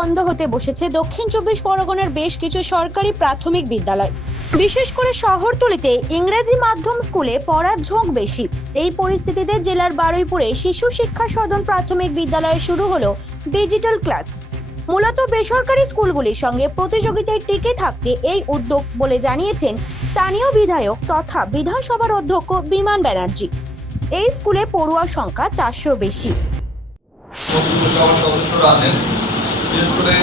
বন্ধ হতে বসেছে দক্ষিণ চব্বিশ পরগনার বেশ কিছু সরকারি প্রাথমিক বিদ্যালয়। বিশেষ করে শহরতলিতে ইংরেজি মাধ্যম স্কুলে পড়ার ঝোঁক বেশি। এই পরিস্থিতিতে জেলার বারুইপুরে শিশু শিক্ষা সদন প্রাথমিক বিদ্যালয়ে শুরু হলো ডিজিটাল ক্লাস। মূলত বেসরকারি স্কুলগুলির সঙ্গে প্রতিযোগিতায় টিকে থাকতে এই উদ্যোগ বলে জানিয়েছেন স্থানীয় বিধায়ক তথা বিধানসভার অধ্যক্ষ বিমান ব্যানার্জি। এই স্কুলে পড়ুয়ার সংখ্যা চারশো বেশি। বিশেষ করে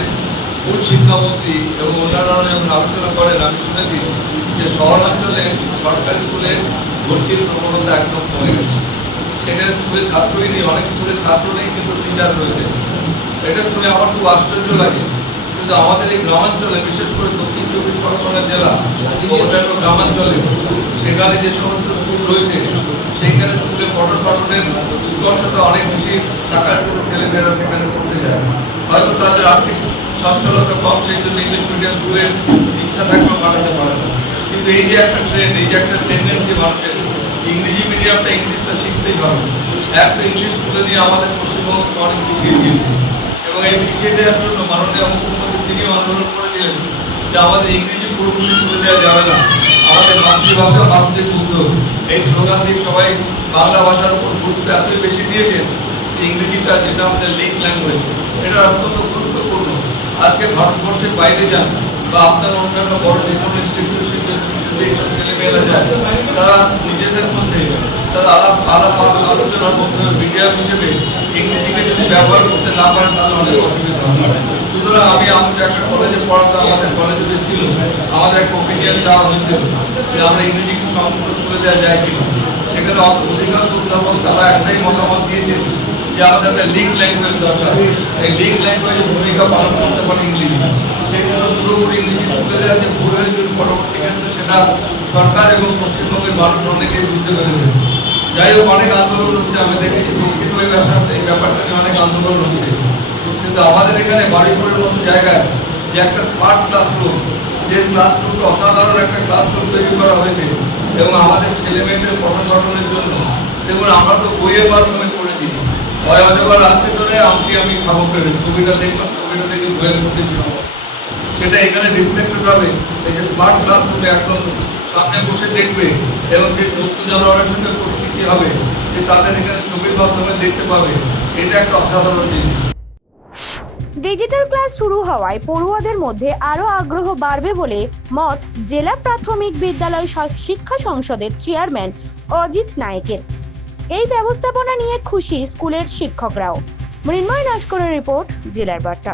স্কুল শিক্ষামন্ত্রী এবং অন্যান্য যখন আলোচনা করেন আমি শুনেছি যে শহরাঞ্চলে সরকারি স্কুলে ভর্তির প্রবণতা একদম কমে গেছে। সেখানে স্কুলে ছাত্রই নেই, অনেক স্কুলে ছাত্র নেই, কিন্তু টিচার রয়েছে। এটা শুনে আমার খুব আশ্চর্য লাগে। কিন্তু আমাদের এই গ্রামাঞ্চলে, বিশেষ করে দক্ষিণ চব্বিশ পরগনা জেলা অন্যান্য গ্রামাঞ্চলে, সেখানে যে সমস্ত রয়েছে সেইখানে স্কুলে পঠন পাঠনের উৎকর্ষতা অনেক বেশি টাকার কোনো ছেলেমেয়েরা সেখানে পড়তে যায়। হয়তো তাদের আর্থিক সচ্ছলতা কম, সেই জন্য ইংলিশ মিডিয়াম স্কুলের ইচ্ছা থাকলেও পাঠাতে পারে না। কিন্তু এই যে একটা ট্রেন্ড এই যে একটা টেন্ডেন্সি মানুষের ইংরেজি মিডিয়ামটা ইংলিশটা শিখতেই হবে। এক ইংলিশ স্কুলে দিয়ে আমাদের পশ্চিমবঙ্গ অনেক পিছিয়ে দিয়েছে এবং এই পিছিয়ে দেওয়ার জন্য মাননীয় মুখ্যমন্ত্রী তিনিও আন্দোলন করেছিলেন যে আমাদের ইংরেজি পুরোপুরি তুলে দেওয়া যাবে না। আমাদের মাতৃভাষা মাতৃদুগ্ধ এই স্লোগান দিয়ে সবাই বাংলা ভাষার উপর গুরুত্ব এতই বেশি দিয়েছেন যে ইংরেজিটা যেটা আমাদের লিঙ্ক ল্যাঙ্গুয়েজ এটা অত্যন্ত গুরুত্বপূর্ণ। আজকে ভারতবর্ষের বাইরে যান বা আপনার অন্যান্য বড় যে কোনো ইনস্টিটিউশন এইসব ছেলেমেয়েরা যায় তারা নিজেদের মধ্যে, তারা আলাপ আলাপ আলোচনার মধ্যে মিডিয়াম হিসেবে ইংরেজিকে যদি ব্যবহার করতে না পারেন, তাহলে অনেক অসুবিধা হবে। সুতরাং আমি আমাদের একটা কলেজে পড়াতাম আমাদের কলেজে ছিল, আমাদের একটা চাওয়া হয়েছিল যে আমরা ইংরেজিকে সংযুক্ত করে দেওয়া যায় সেখানে অধিকাংশ তারা একটাই মতামত যে আমাদের একটা লিঙ্ক ল্যাঙ্গুয়েজ দরকার। এই লিঙ্ক ল্যাঙ্গুয়েজের ভূমিকা পালন করতে পারে ইংরেজি। সেগুলো পুরোপুরি ইংরেজি তুলে দেওয়া যে হয়েছে পরবর্তী ক্ষেত্রে সেটা সরকার এবং পশ্চিমবঙ্গের মানুষ অনেকেই বুঝতে পেরেছে। যাই হোক, অনেক আন্দোলন হচ্ছে, আমি দেখেছি দক্ষিণ ব্যাপার এই ব্যাপারটা নিয়ে অনেক আন্দোলন হচ্ছে। কিন্তু আমাদের এখানে বাড়িপুরের মতো জায়গায় যে একটা স্মার্ট ক্লাসরুম যে ক্লাসরুমটা অসাধারণ একটা ক্লাসরুম তৈরি করা হয়েছে এবং আমাদের ছেলে মেয়েদের পঠন পাঠনের জন্য। দেখুন, আমরা তো বইয়ের মাধ্যমে পড়েছি। ভয় অজগর আসছে ধরে আমি আমি খাব পেরে ছবিটা দেখলাম ছবিটা দেখে বইয়ের মধ্যে ছিল। সেটা এখানে রিফ্লেক্টেড হবে। এই যে স্মার্ট ক্লাসরুমে একদম সামনে বসে দেখবে এবং যে তথ্য জানোয়ারের সঙ্গে পরিচিতি হবে, যে তাদের এখানে ছবির মাধ্যমে দেখতে পাবে। এটা একটা অসাধারণ জিনিস। ডিজিটাল ক্লাস শুরু হওয়ায় পড়ুয়াদের মধ্যে আরও আগ্রহ বাড়বে বলে মত জেলা প্রাথমিক বিদ্যালয় শিক্ষা সংসদের চেয়ারম্যান অজিত নায়েকের। এই ব্যবস্থাপনা নিয়ে খুশি স্কুলের শিক্ষকরাও। মৃন্ময় নস্করের রিপোর্ট, জেলার বার্তা।